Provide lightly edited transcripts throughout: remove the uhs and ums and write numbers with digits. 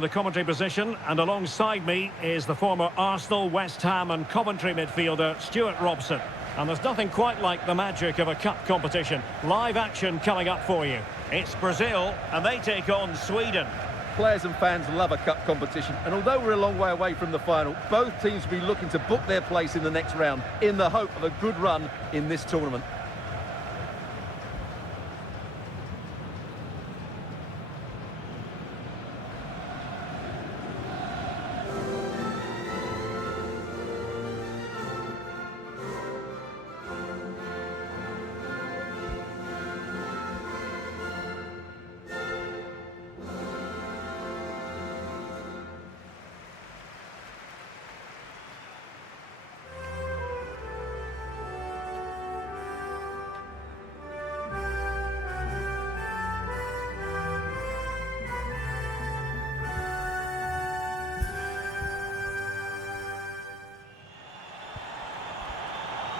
The commentary position, and alongside me is the former Arsenal, West Ham and Coventry midfielder Stuart Robson. And there's nothing quite like the magic of a cup competition. Live action coming up for you. It's Brazil, and they take on Sweden. Players and fans love a cup competition, and although we're a long way away from the final, both teams will be looking to book their place in the next round in the hope of a good run in this tournament.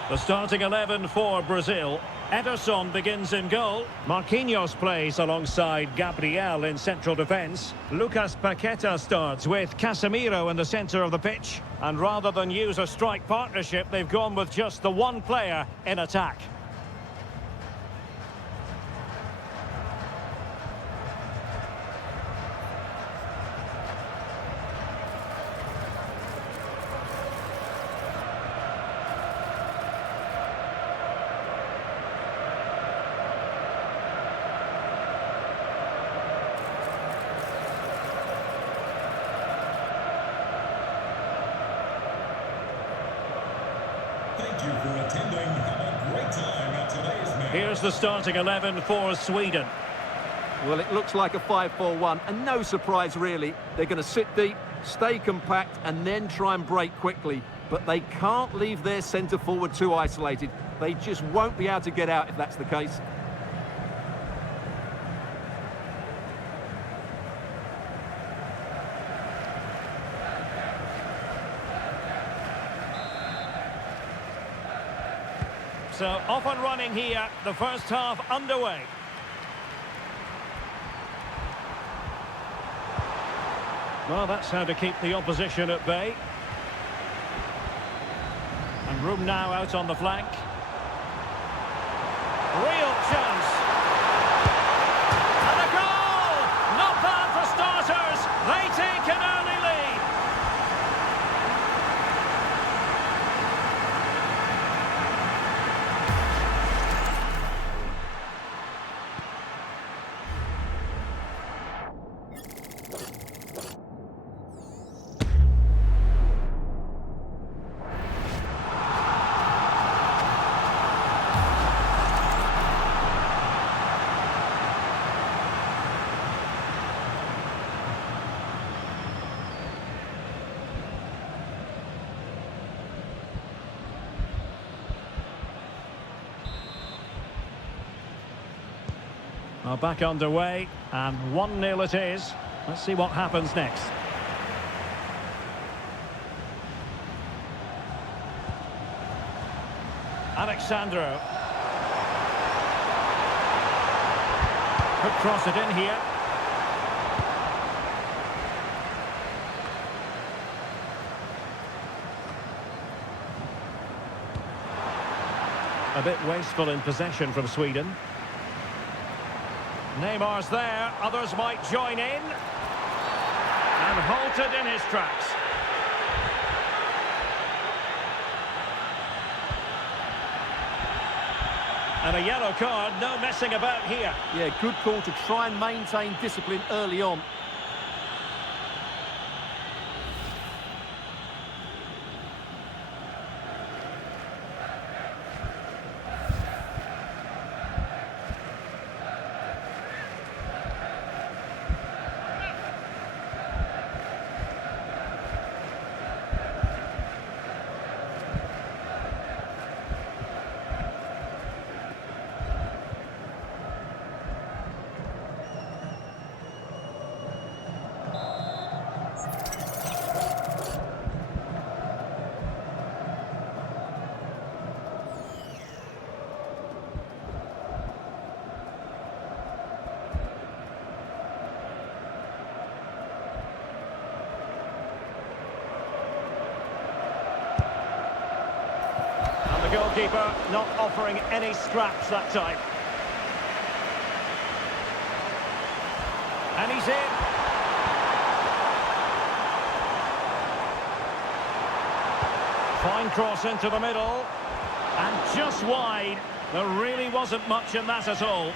The starting 11 for Brazil. Ederson begins in goal. Marquinhos plays alongside Gabriel in central defence. Lucas Paqueta starts with Casemiro in the centre of the pitch. And rather than use a strike partnership, they've gone with just the one player in attack. Thank you for attending. Have a great time at today's match. Here's the starting 11 for Sweden. Well, it looks like a 5-4-1, and no surprise really. They're going to sit deep, stay compact, and then try and break quickly. But they can't leave their centre forward too isolated. They just won't be able to get out if that's the case. So off and running here, the first half underway. Well, that's how to keep the opposition at bay. And room now out on the flank. Real chance. And a goal! Not bad for starters. They take an early lead. Well, back underway, and 1-0 it is. Let's see what happens next. Alexandro. Could cross it in here. A bit wasteful in possession from Sweden. Neymar's there, others might join in. And halted in his tracks. And a yellow card, no messing about here. Yeah, good call to try and maintain discipline early on. The goalkeeper not offering any scraps that time. And he's in. Fine cross into the middle. And just wide. There really wasn't much in that at all.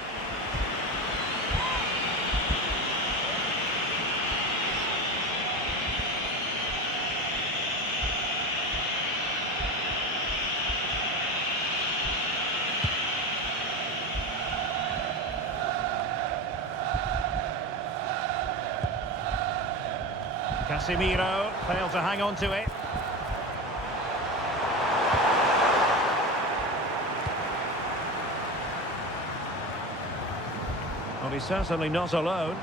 Casemiro failed to hang on to it. Well, he's certainly not alone.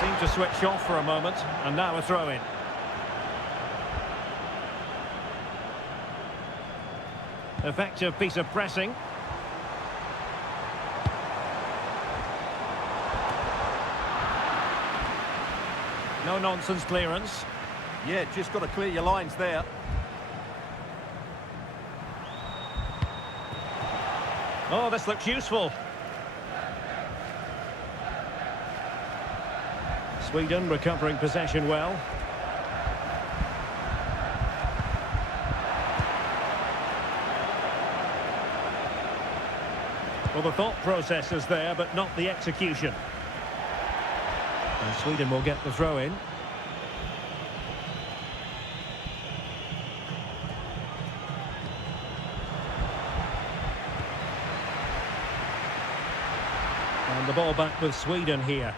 Seemed to switch off for a moment, and now a throw-in. Effective piece of pressing. No-nonsense clearance. Yeah, just got to clear your lines there. Oh, this looks useful. Sweden recovering possession well. Well, the thought process is there, but not the execution. And Sweden will get the throw in. And the ball back with Sweden here.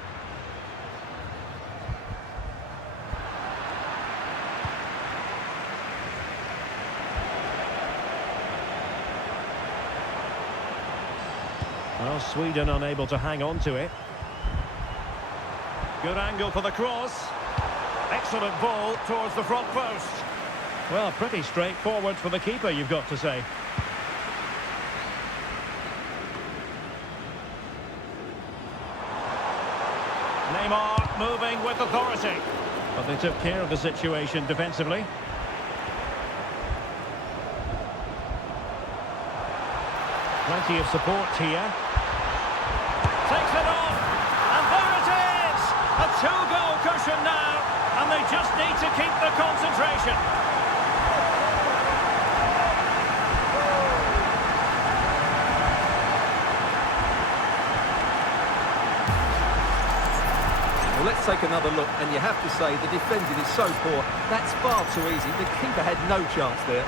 Well, Sweden unable to hang on to it. Good angle for the cross. Excellent ball towards the front post. Well, pretty straightforward for the keeper, you've got to say. Neymar moving with authority. But they took care of the situation defensively. Plenty of support here. Takes it on. And there it is! A two-goal cushion now. And they just need to keep the concentration. Well, let's take another look, and you have to say the defending is so poor. That's far too easy. The keeper had no chance there.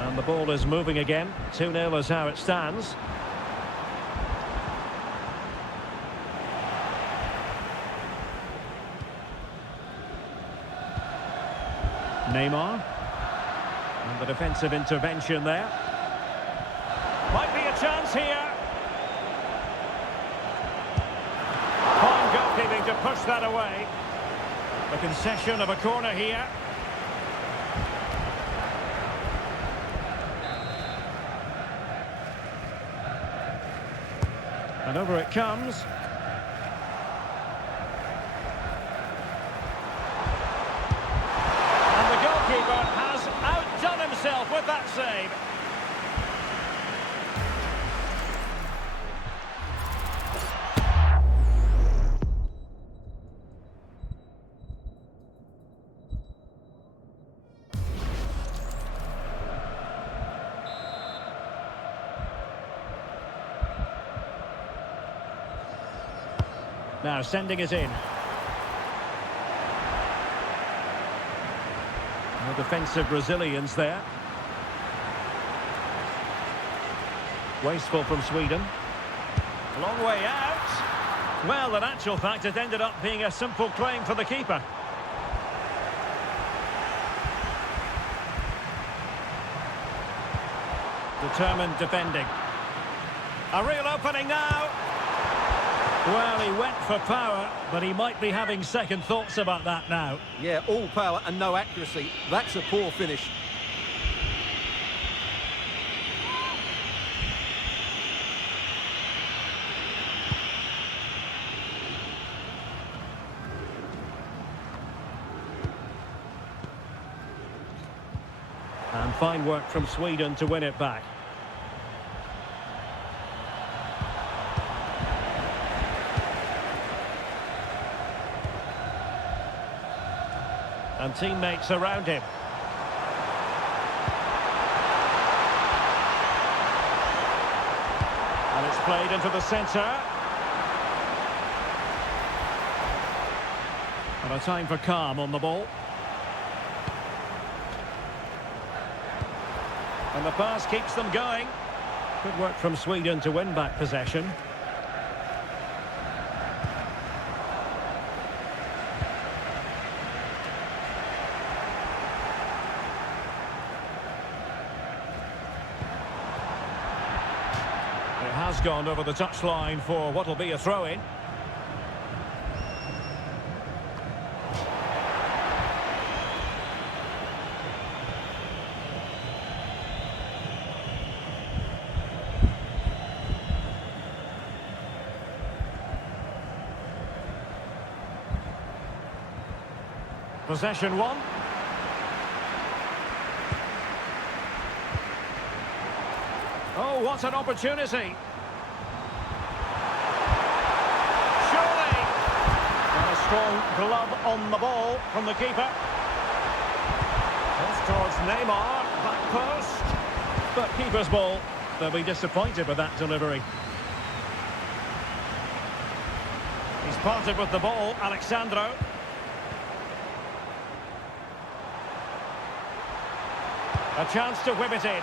And the ball is moving again. 2-0 is how it stands. Neymar. And the defensive intervention there. Might be a chance here. Fine goalkeeping to push that away. The concession of a corner here. And over it comes. And the goalkeeper has outdone himself with that save. Now sending it in. The defensive Brazilians there. Wasteful from Sweden. Long way out. Well, in actual fact, it ended up being a simple claim for the keeper. Determined defending. A real opening now. Well, he went for power, but he might be having second thoughts about that now. Yeah, all power and no accuracy. That's a poor finish. And fine work from Sweden to win it back. And teammates around him. And it's played into the centre. And a time for calm on the ball. And the pass keeps them going. Good work from Sweden to win back possession. It has gone over the touchline for what will be a throw-in. Possession one. Oh, what an opportunity. Surely. And a strong glove on the ball from the keeper. It's towards Neymar, back post. But keeper's ball. They'll be disappointed with that delivery. He's parted with the ball, Alexandro. A chance to whip it in.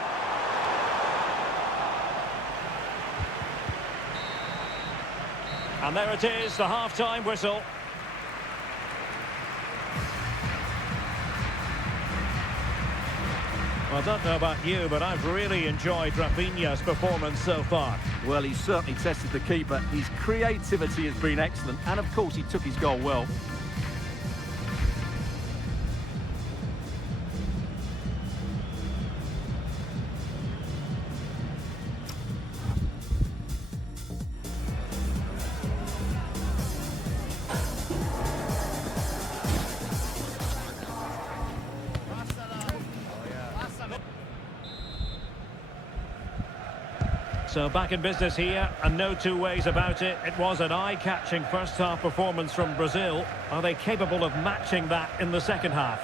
And there it is, the half-time whistle. Well, I don't know about you, but I've really enjoyed Rafinha's performance so far. Well, he's certainly tested the keeper. His creativity has been excellent, and of course he took his goal well. So back in business here, and no two ways about it. It was an eye-catching first-half performance from Brazil. Are they capable of matching that in the second half?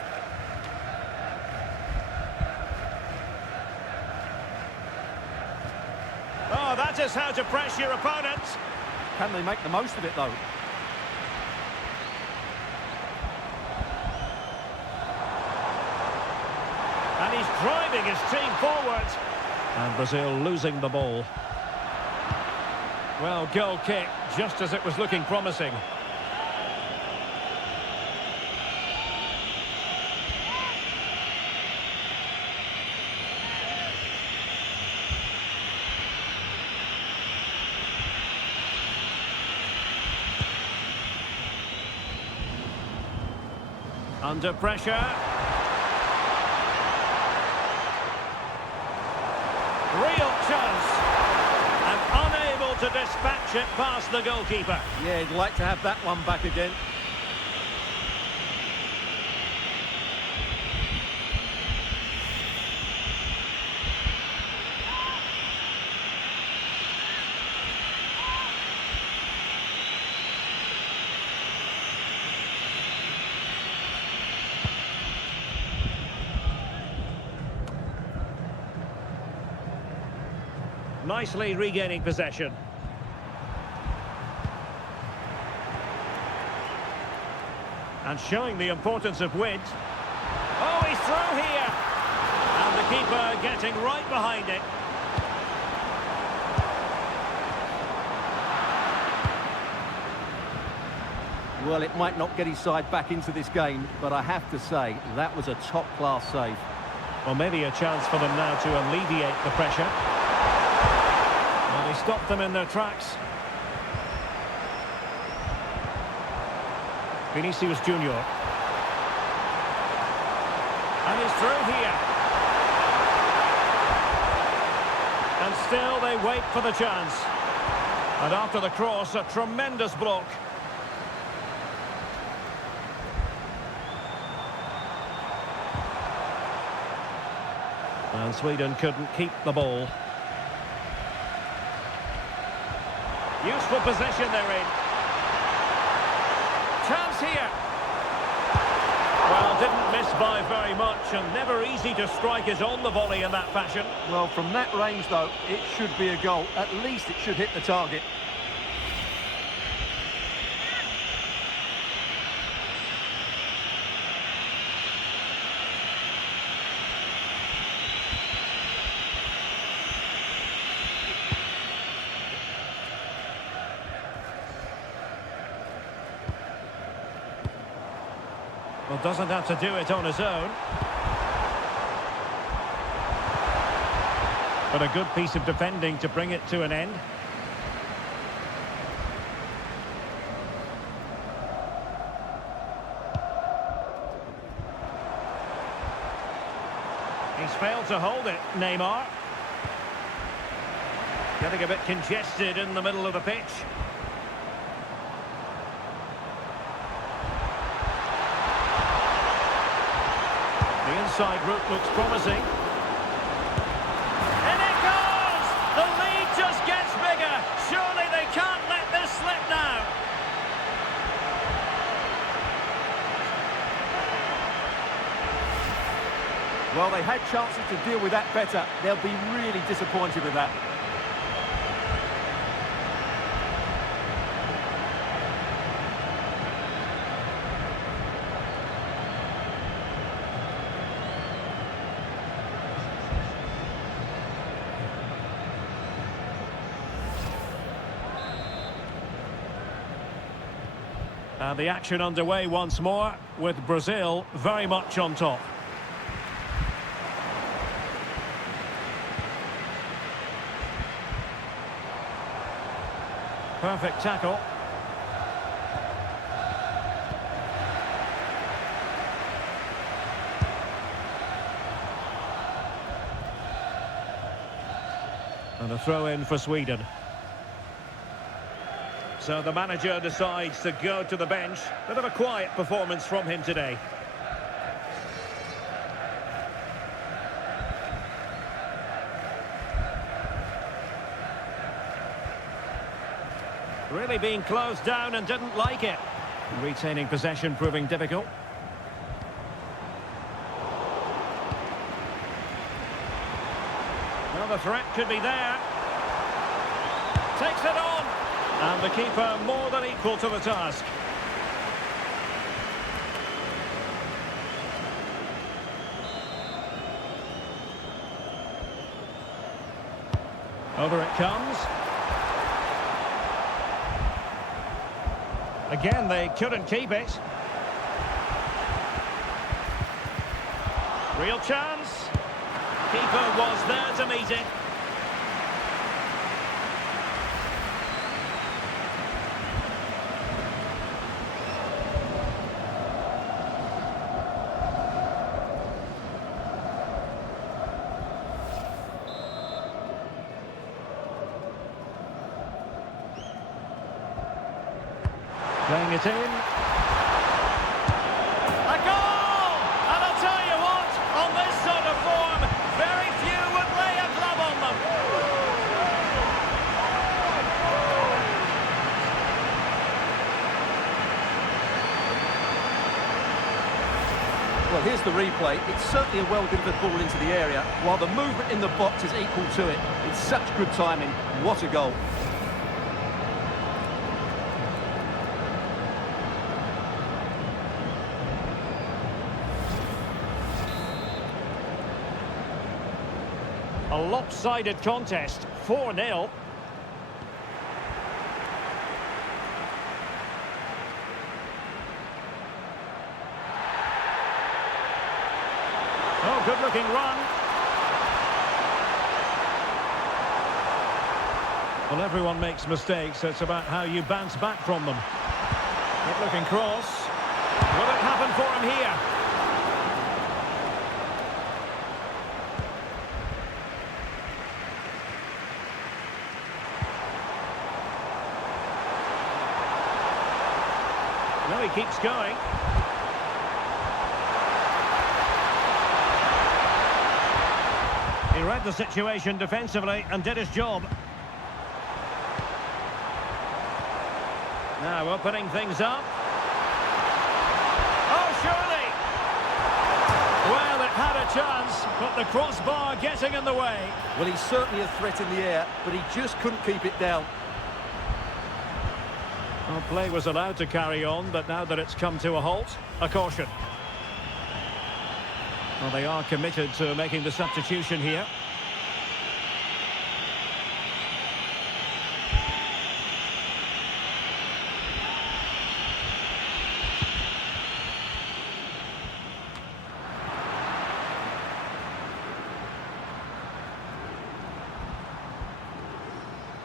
Oh, that is how to press your opponent. Can they make the most of it, though? And he's driving his team forward. And Brazil losing the ball. Well, goal kick, just as it was looking promising. Under pressure. Real chance. And unable to dispatch it past the goalkeeper. Yeah, he'd like to have that one back again. Nicely regaining possession. And showing the importance of width. Oh, he's through here. And the keeper getting right behind it. Well, it might not get his side back into this game, but I have to say, that was a top-class save. Well, maybe a chance for them now to alleviate the pressure. Well, he stopped them in their tracks. Vinicius Junior. And he's through here. And still they wait for the chance. And after the cross, a tremendous block. And Sweden couldn't keep the ball. Useful possession they're in. Chance here. Well, didn't miss by very much, and never easy to strike it on the volley in that fashion. Well, from that range, though, it should be a goal. At least it should hit the target. Well, doesn't have to do it on his own. But a good piece of defending to bring it to an end. He's failed to hold it, Neymar. Getting a bit congested in the middle of the pitch. The inside route looks promising. And it goes! The lead just gets bigger. Surely they can't let this slip now. Well, they had chances to deal with that better. They'll be really disappointed with that. And the action underway once more, with Brazil very much on top. Perfect tackle. And a throw in for Sweden. So the manager decides to go to the bench. Bit of a quiet performance from him today. Really being closed down and didn't like it. Retaining possession proving difficult. Well, the threat could be there. Takes it on. And the keeper more than equal to the task. Over it comes. Again, they couldn't keep it. Real chance. Keeper was there to meet it. Playing it in. A goal! And I'll tell you what, on this sort of form, very few would lay a glove on them. Well, here's the replay. It's certainly a well-delivered ball into the area, while the movement in the box is equal to it. It's such good timing. What a goal. A lopsided contest, 4-0. Oh, good-looking run. Well, everyone makes mistakes. It's about how you bounce back from them. Good-looking cross. Will it happen for him here? No, he keeps going. Read the situation defensively and did his job. Now opening things up. Oh, surely! Well, it had a chance, but the crossbar getting in the way. Well, he's certainly a threat in the air, but he just couldn't keep it down. Well, play was allowed to carry on, but now that it's come to a halt, a caution. Well, they are committed to making the substitution here.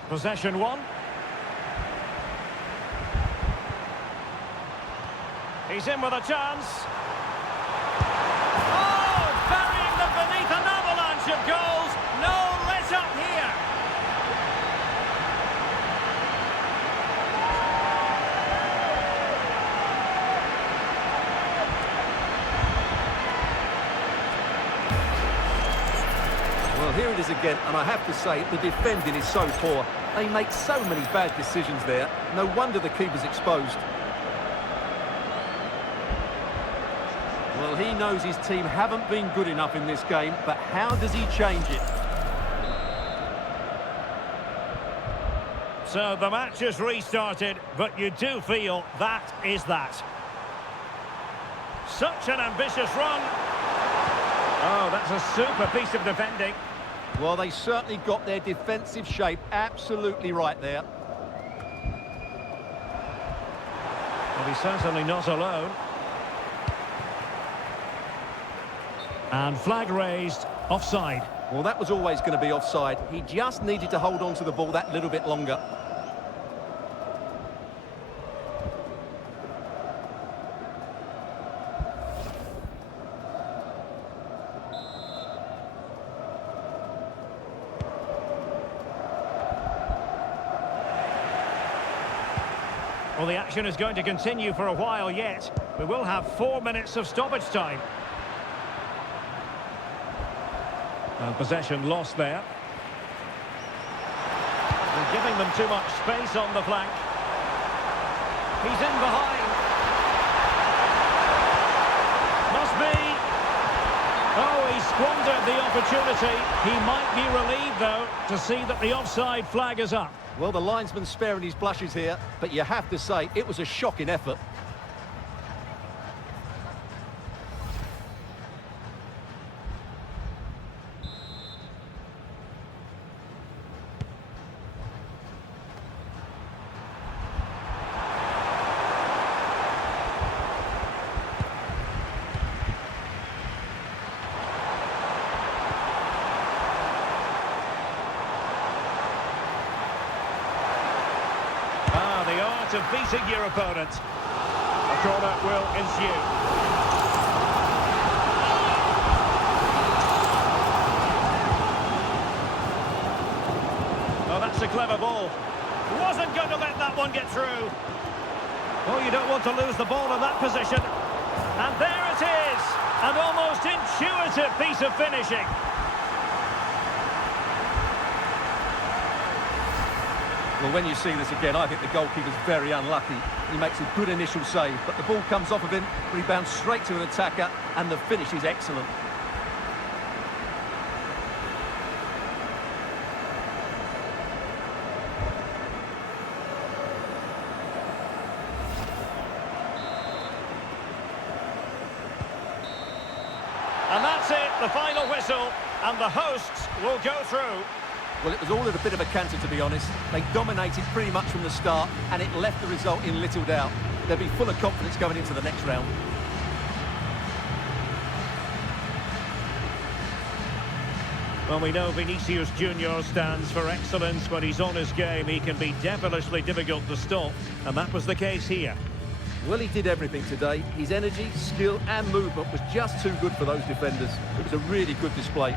Possession one. He's in with a chance. Oh, burying them beneath an avalanche of goals. No let up here. Well, here it is again, and I have to say, the defending is so poor. They make so many bad decisions there. No wonder the keeper's exposed. Well, he knows his team haven't been good enough in this game, but how does he change it? So the match is restarted, but you do feel that is that. Such an ambitious run. Oh, that's a super piece of defending. Well, they certainly got their defensive shape absolutely right there. Well, he's certainly not alone. And flag raised, offside. Well, that was always going to be offside. He just needed to hold on to the ball that little bit longer. Well, the action is going to continue for a while yet. We will have 4 minutes of stoppage time. And possession lost there. They're giving them too much space on the flank. He's in behind. Must be. Oh, he squandered the opportunity. He might be relieved, though, to see that the offside flag is up. Well, the linesman's sparing his blushes here, but you have to say, it was a shocking effort. The art of beating your opponent. A corner will ensue. Oh, that's a clever ball. Wasn't going to let that one get through. Oh, you don't want to lose the ball in that position. And there it is. An almost intuitive piece of finishing. Well, when you see this again, I think the goalkeeper's very unlucky. He makes a good initial save, but the ball comes off of him, rebounds straight to an attacker, and the finish is excellent. And that's it, the final whistle, and the hosts will go through. Well, it was all at a bit of a canter, to be honest. They dominated pretty much from the start, and it left the result in little doubt. They'll be full of confidence going into the next round. Well, we know Vinicius Junior stands for excellence. When he's on his game, he can be devilishly difficult to stop, and that was the case here. Well, he did everything today. His energy, skill and movement was just too good for those defenders. It was a really good display.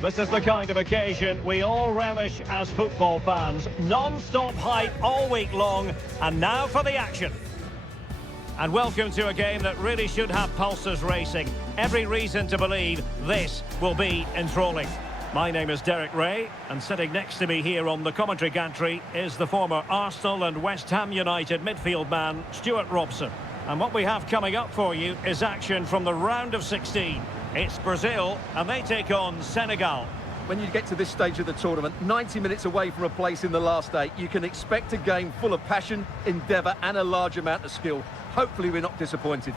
This is the kind of occasion we all relish as football fans. Non-stop hype all week long, and now for the action. And welcome to a game that really should have pulses racing. Every reason to believe this will be enthralling. My name is Derek Ray, and sitting next to me here on the commentary gantry is the former Arsenal and West Ham United midfield man, Stuart Robson. And what we have coming up for you is action from the round of 16. It's Brazil, and they take on Senegal. When you get to this stage of the tournament, 90 minutes away from a place in the last eight, you can expect a game full of passion, endeavour and a large amount of skill. Hopefully we're not disappointed.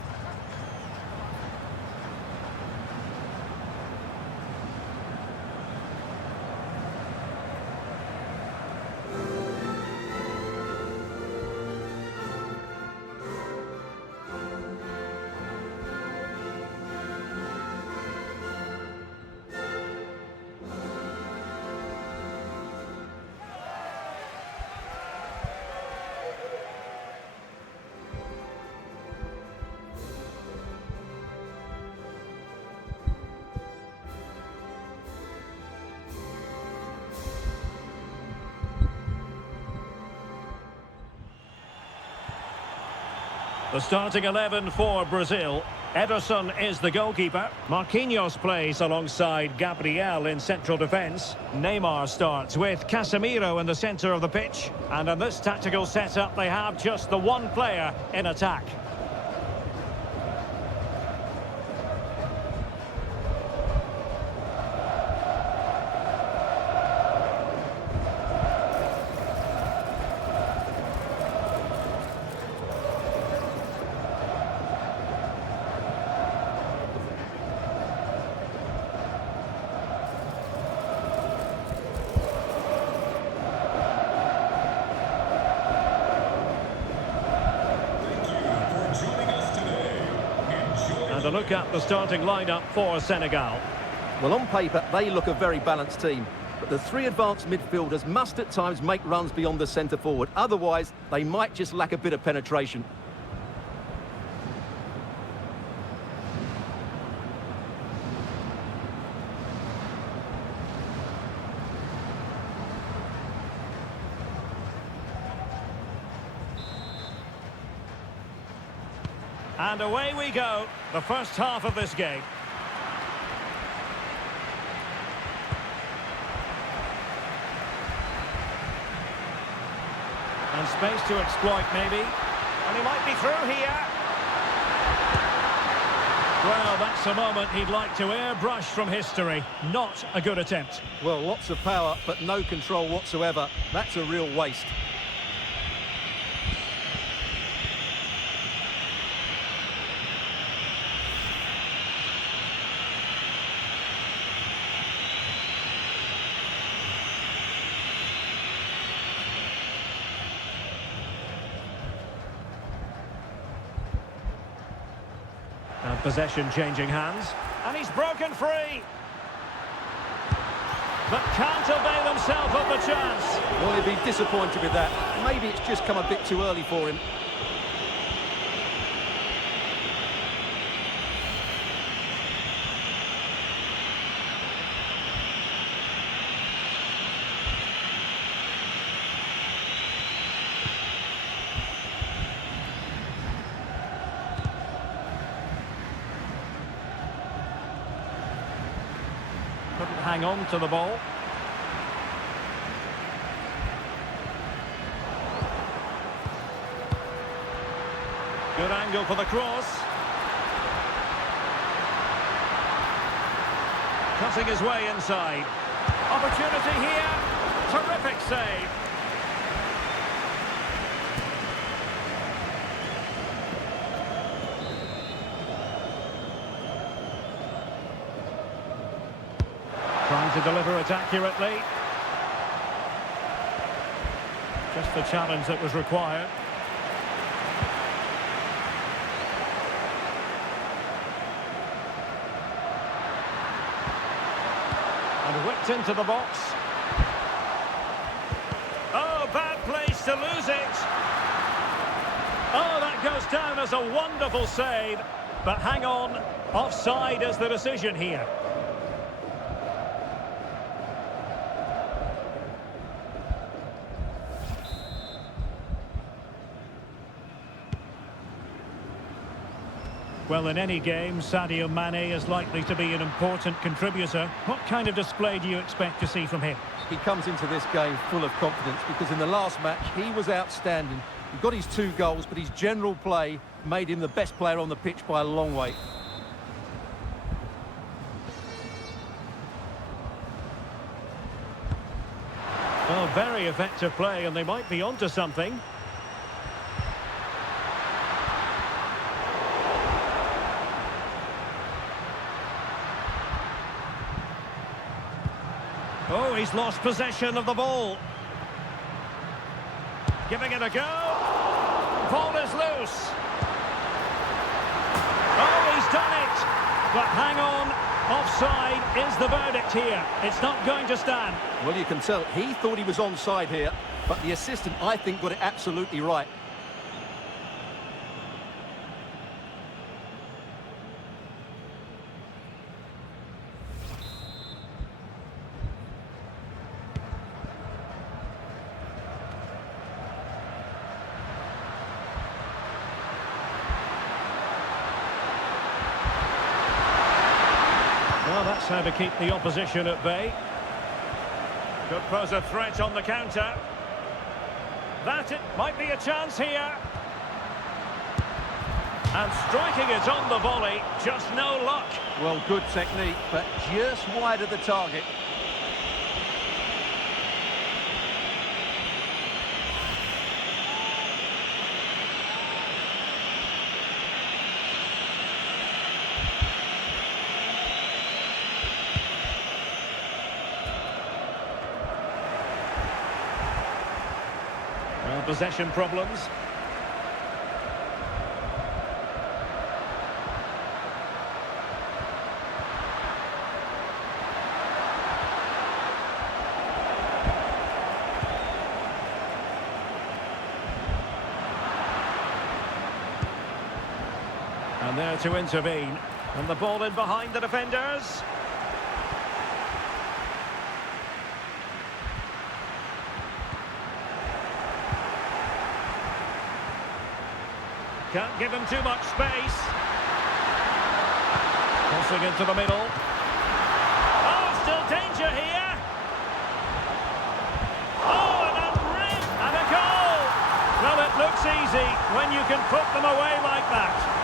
The starting 11 for Brazil. Ederson is the goalkeeper. Marquinhos plays alongside Gabriel in central defence. Neymar starts with Casemiro in the centre of the pitch. And in this tactical setup, they have just the one player in attack. And a look at the starting lineup for Senegal. Well, on paper, they look a very balanced team. But the three advanced midfielders must at times make runs beyond the centre forward. Otherwise, they might just lack a bit of penetration. And away we go, the first half of this game. And space to exploit, maybe. And he might be through here. Well, that's a moment he'd like to airbrush from history. Not a good attempt. Well, lots of power, but no control whatsoever. That's a real waste. And possession changing hands. And he's broken free. But can't avail himself of the chance. Well, he'd be disappointed with that. Maybe it's just come a bit too early for him. Couldn't hang on to the ball. Good angle for the cross. Cutting his way inside. Opportunity here. Terrific save. Trying to deliver it accurately. Just the challenge that was required. And whipped into the box. Oh, bad place to lose it. Oh, that goes down as a wonderful save. But hang on, offside is the decision here. Well, in any game, Sadio Mane is likely to be an important contributor. What kind of display do you expect to see from him? He comes into this game full of confidence because in the last match, he was outstanding. He got his 2 goals, but his general play made him the best player on the pitch by a long way. Well, very effective play, and they might be onto something. Oh, he's lost possession of the ball. Giving it a go. Ball is loose. Oh, he's done it. But hang on. Offside is the verdict here. It's not going to stand. Well, you can tell he thought he was onside here, but the assistant, I think, got it absolutely right. Well, that's how to keep the opposition at bay. Could pose a threat on the counter. That it might be a chance here. And striking it on the volley, just no luck. Well, good technique, but just wide of the target. Well, possession problems. And there to intervene. And the ball in behind the defenders. Can't give him too much space. Crossing into the middle. Oh, still danger here. Oh, and a rim and a goal. Well, it looks easy when you can put them away like that.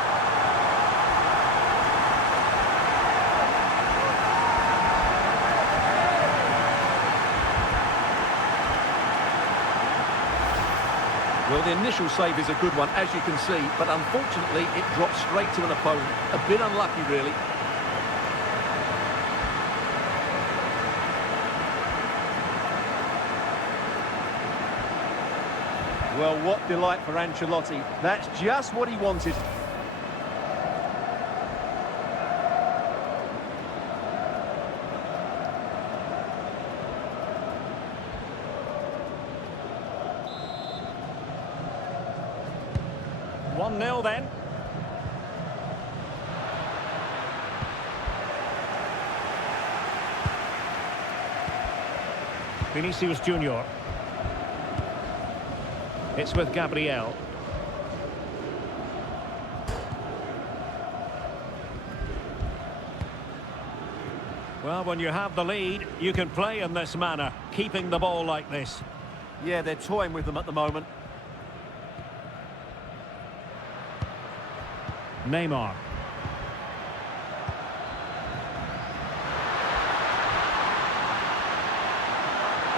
Well, the initial save is a good one, as you can see, but unfortunately it dropped straight to an opponent. A bit unlucky, really. Well, what delight for Ancelotti. That's just what he wanted. Nil then. Vinicius Junior. It's with Gabriel. Well, when you have the lead, you can play in this manner, keeping the ball like this. Yeah, they're toying with them at the moment. Neymar.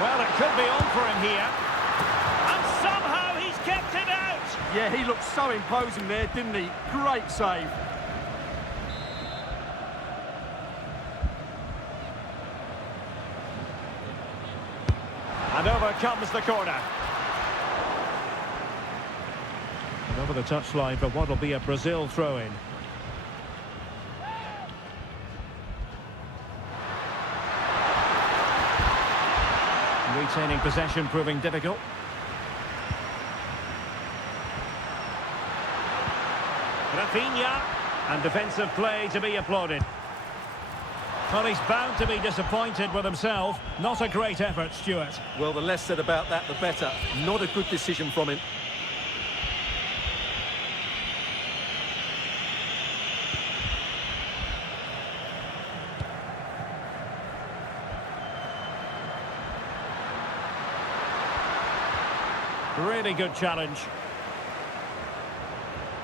Well, it could be on for him here. And somehow he's kept it out. Yeah, he looked so imposing there, didn't he? Great save. And over comes the corner. And over the touchline for what will be a Brazil throw-in. Retaining possession proving difficult. Rafinha, and defensive play to be applauded. Well, he's bound to be disappointed with himself. Not a great effort, Stuart. Well, the less said about that, the better. Not a good decision from him. Really good challenge.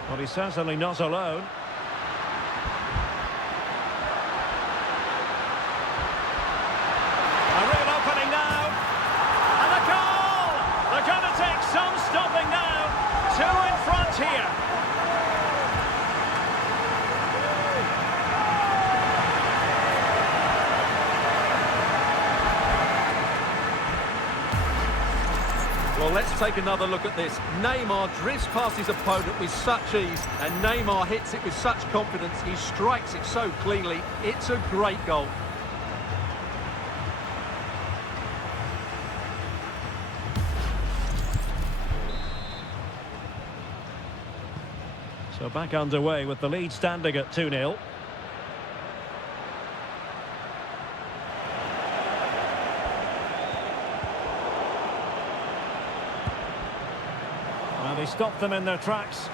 Well, he's certainly not alone. A real opening now. And a goal! They're going to take some stopping now. Two in front here. Well, let's take another look at this. Neymar drifts past his opponent with such ease, and Neymar hits it with such confidence. He strikes it so cleanly. It's a great goal. So back underway with the lead standing at 2-0. Well, they stopped them in their tracks.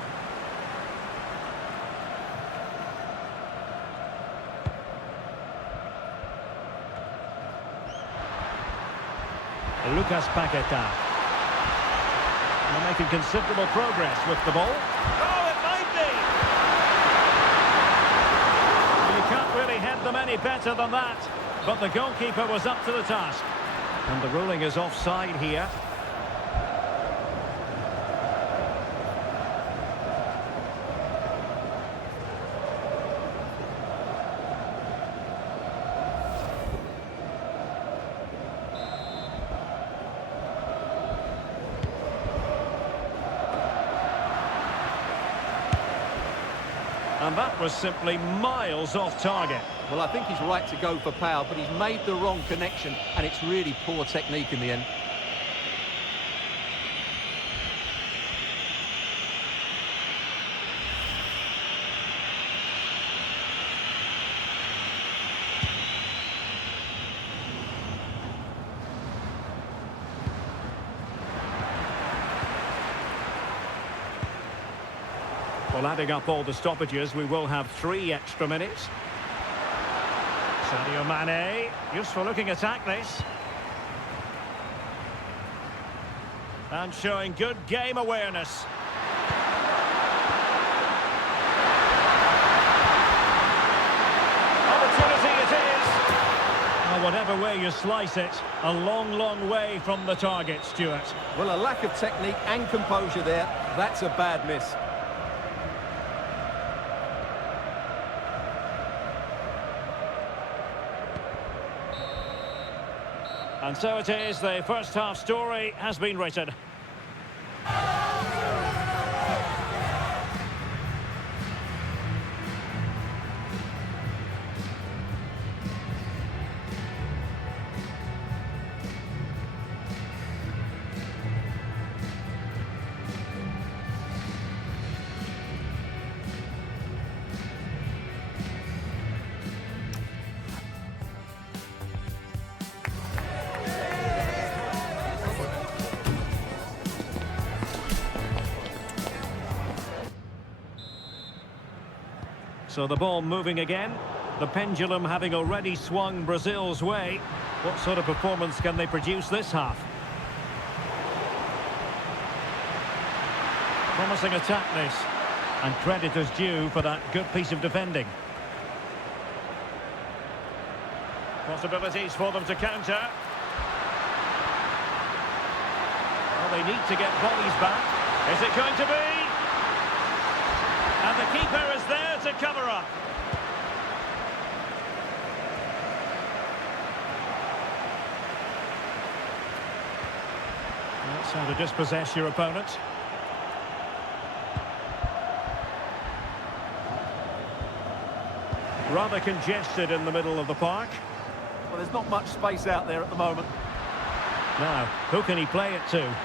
Lucas Paqueta. They're making considerable progress with the ball. Oh, it might be! You can't really head them any better than that. But the goalkeeper was up to the task. And the ruling is offside here. And that was simply miles off target. Well, I think he's right to go for power, but he's made the wrong connection, and it's really poor technique in the end. Well, adding up all the stoppages, we will have 3 extra minutes. Sadio Mane, useful looking attack this. And showing good game awareness. Opportunity it is. Well, whatever way you slice it, a long, long way from the target, Stuart. Well, a lack of technique and composure there. That's a bad miss. And so it is, the first half story has been written. So the ball moving again. The pendulum having already swung Brazil's way. What sort of performance can they produce this half? Promising attack this. And credit is due for that good piece of defending. Possibilities for them to counter. Well, they need to get bodies back. Is it going to be? And the keeper is there to cover up. That's how to dispossess your opponent. Rather congested in the middle of the park. Well, there's not much space out there at the moment. Now, who can he play it to?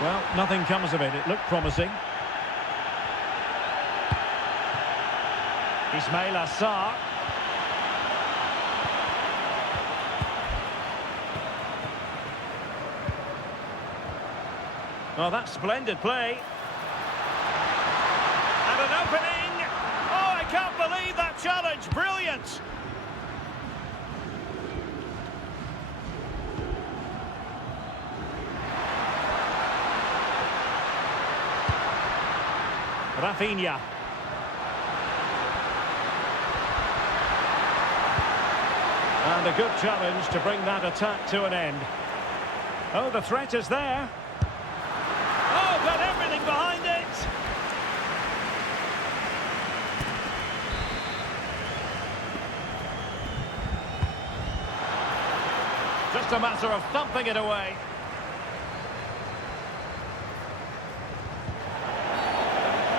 Well, nothing comes of it. It looked promising. Ismail Assar. Well, that's splendid play. And an opening. Oh, I can't believe that challenge. Brilliant. Rafinha. And a good challenge to bring that attack to an end. Oh, the threat is there. Oh, got everything behind it. Just a matter of thumping it away.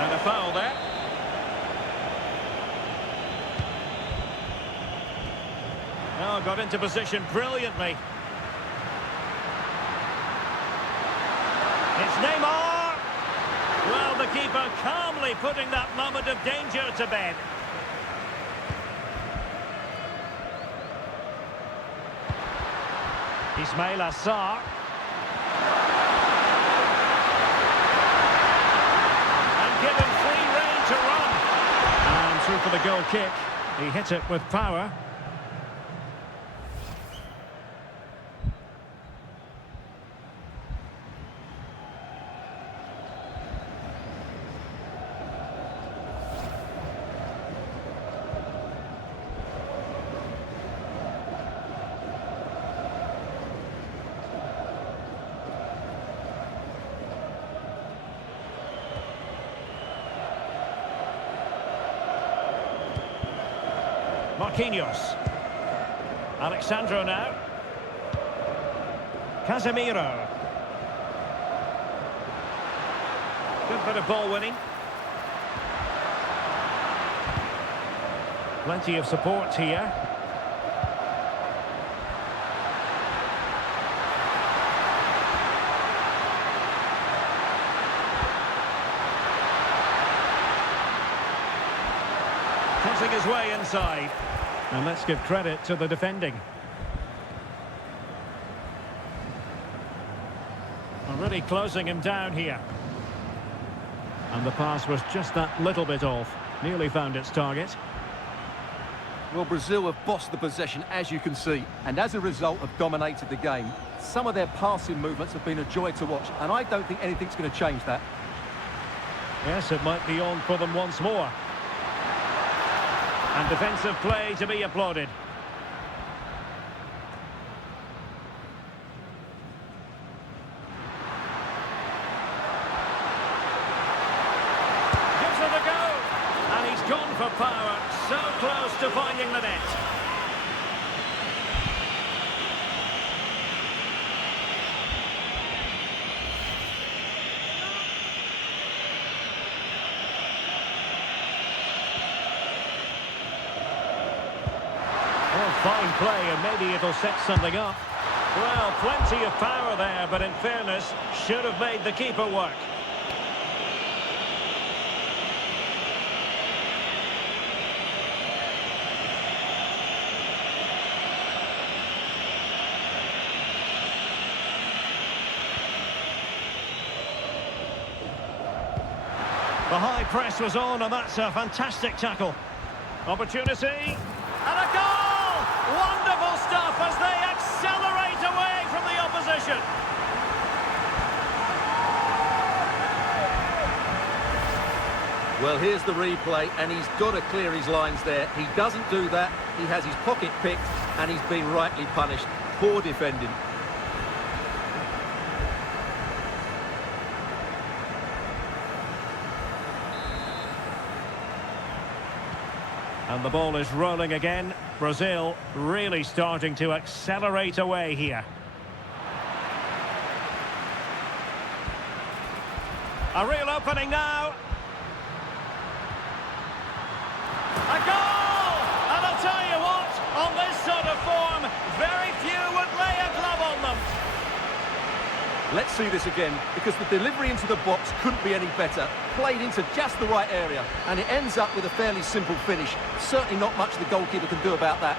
And a foul there. Oh, got into position brilliantly. It's Neymar. Well, the keeper calmly putting that moment of danger to bed. Ismail Assar. And given free rein to run. And through for the goal kick. He hit it with power. Marquinhos. Alexandro now. Casemiro. Good bit of ball winning. Plenty of support here. Cutting his way inside. And let's give credit to the defending. Already closing him down here. And the pass was just that little bit off. Nearly found its target. Well, Brazil have bossed the possession, as you can see, and as a result have dominated the game. Some of their passing movements have been a joy to watch, and I don't think anything's going to change that. Yes, it might be on for them once more. And defensive play to be applauded. Gives it a go. And he's gone for power. So close to finding the net. Fine play, and maybe it'll set something up. Well, plenty of power there, but in fairness, should have made the keeper work. The high press was on, and that's a fantastic tackle. Opportunity, and a goal! Wonderful stuff as they accelerate away from the opposition. Well, here's the replay, and he's got to clear his lines there. He doesn't do that. He has his pocket picked, and he's been rightly punished. Poor defending. And the ball is rolling again. Brazil really starting to accelerate away here. A real opening now. A goal! And I'll tell you what, on this sort of form, very few would lay a glove on them. Let's see this again, because the delivery into the box couldn't be any better. Played into just the right area, and it ends up with a fairly simple finish. Certainly not much the goalkeeper can do about that.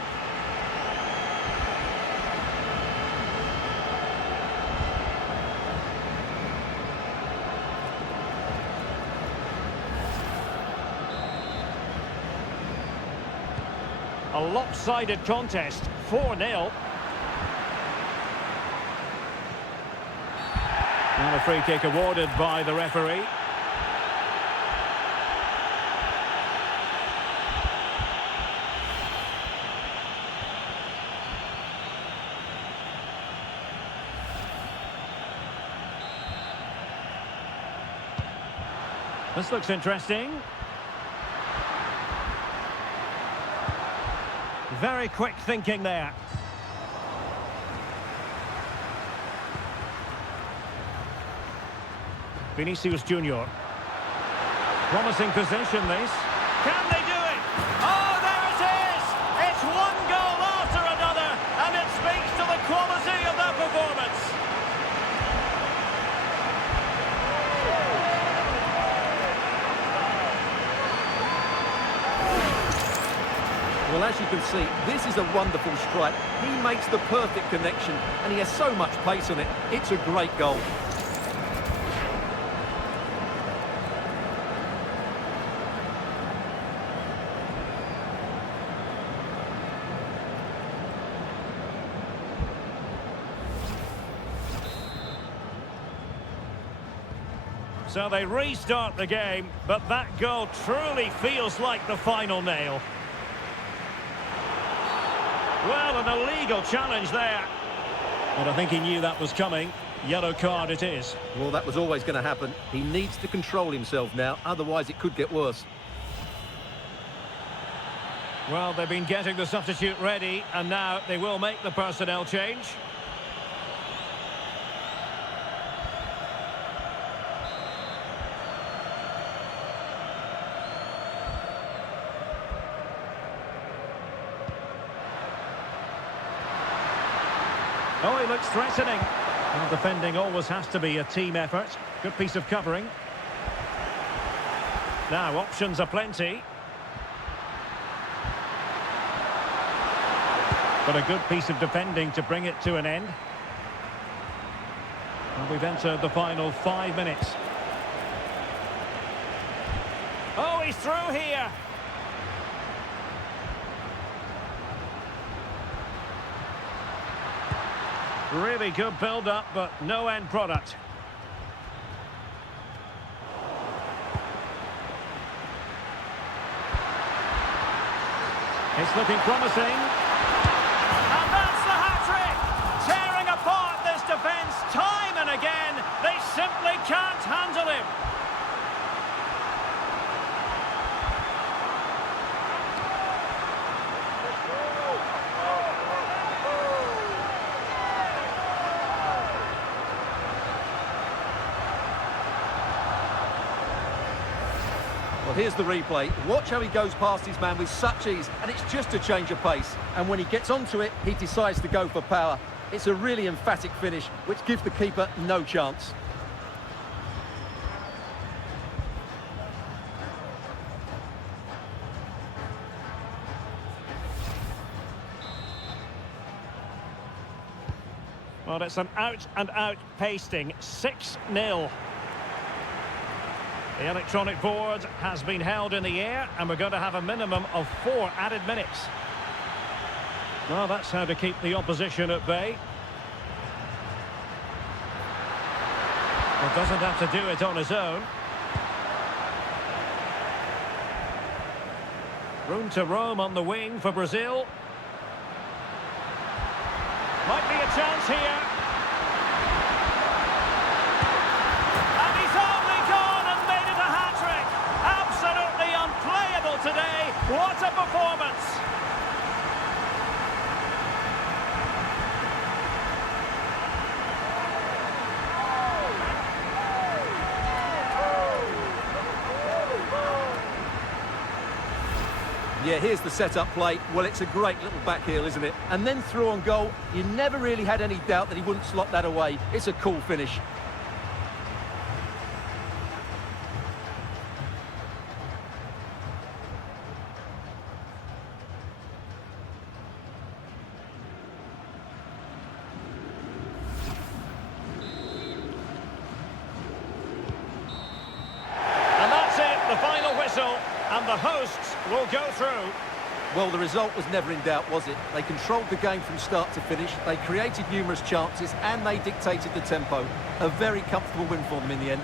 A lopsided contest, 4-0. And a free kick awarded by the referee. This looks interesting. Very quick thinking there. Vinicius Junior. Promising possession, this. Can they do it? Oh, there it is! It's one goal after another, and it speaks to the quality of their performance. Well, as you can see, this is a wonderful strike. He makes the perfect connection, and he has so much pace on it. It's a great goal. So they restart the game, but that goal truly feels like the final nail. Well, an illegal challenge there. But I think he knew that was coming. Yellow card it is. Well, that was always going to happen. He needs to control himself now, otherwise it could get worse. Well, they've been getting the substitute ready, and now they will make the personnel change. Oh, he looks threatening. Well, defending always has to be a team effort. Good piece of covering. Now, options are plenty. But a good piece of defending to bring it to an end. And we've entered the final 5 minutes. Oh, he's through here. Really good build-up, but no end product. It's looking promising. And that's the hat-trick! Tearing apart this defence time and again. They simply can't handle him. Well, here's the replay. Watch how he goes past his man with such ease, and it's just a change of pace. And when he gets onto it, he decides to go for power. It's a really emphatic finish, which gives the keeper no chance. Well, it's an out-and-out pasting. 6-0. The electronic board has been held in the air, and we're going to have a minimum of 4 added minutes. Well, that's how to keep the opposition at bay. Well, doesn't have to do it on his own. Room to roam on the wing for Brazil. Might be a chance here. And he's only gone and made it a hat-trick. Absolutely unplayable today. What a performance. Yeah, here's the set-up play. Well, it's a great little back heel, isn't it? And then through on goal, you never really had any doubt that he wouldn't slot that away. It's a cool finish. And that's it, the final whistle. And the hosts will go through. Well, the result was never in doubt, was it? They controlled the game from start to finish. They created numerous chances and they dictated the tempo. A very comfortable win for them in the end.